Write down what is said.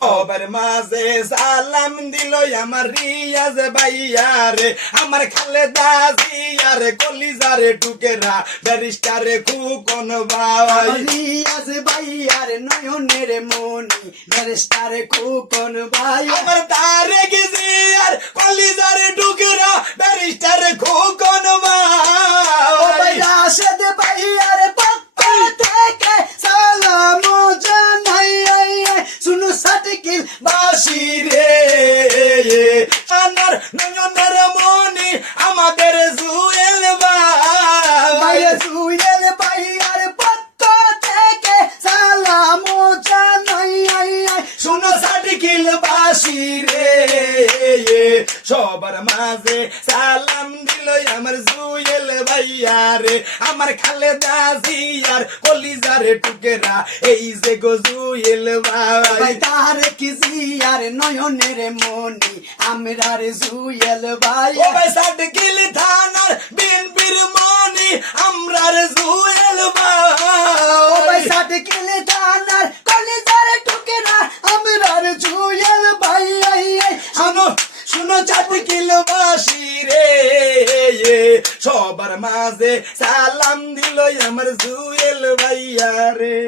সবার মাঝে সালাম দিল আমার রিয়াজ ভাইয়া রে, আমার খালেদা জিয়া রে, কলিজারে টুকেরা ব্যারিস্টারে খুকন ভাই। রিয়াজ ভাইয়ার নয়নের মনি ব্যারিস্টারে খুকন ভাই। আমার তারেক জিয়ার কলিজারে টুকেরা ব্যারিস্টারে খুকন ভাই। রাশেদ ভাইয়ার পক্ষ থেকে সালাম জানাই, শুনো সার্টিকেল বাসি রে আমার নয়নের মনি আমাদের জুয়েল ভাই। জুয়েল ভাইয়ার পক্ষ থেকে সালাম জানাই, শুনো সার্টিকেল বাসি রে, সবার মাঝে সালাম দিল আমার জুয়েল ভাইয়া রে, আমার খালেদা জিয়ার কলিজারে টুকেরা এই যে গো জুয়েল ভাই। তারেক জিয়ার নয়নের মনি আমরার জুয়েল ভাই। ও ভাই সার্টিকেল থানার বিএনপির মনি আমরার জুয়েল ভাই। সার্টিকেল থানার কলিজার টুকেরা আমরার জুয়েল ভাই। শুনো শুনো সার্টিকেল বাসি রে, সবার মাঝে সালাম দিল আমার জুয়েল ভাইয়া রে।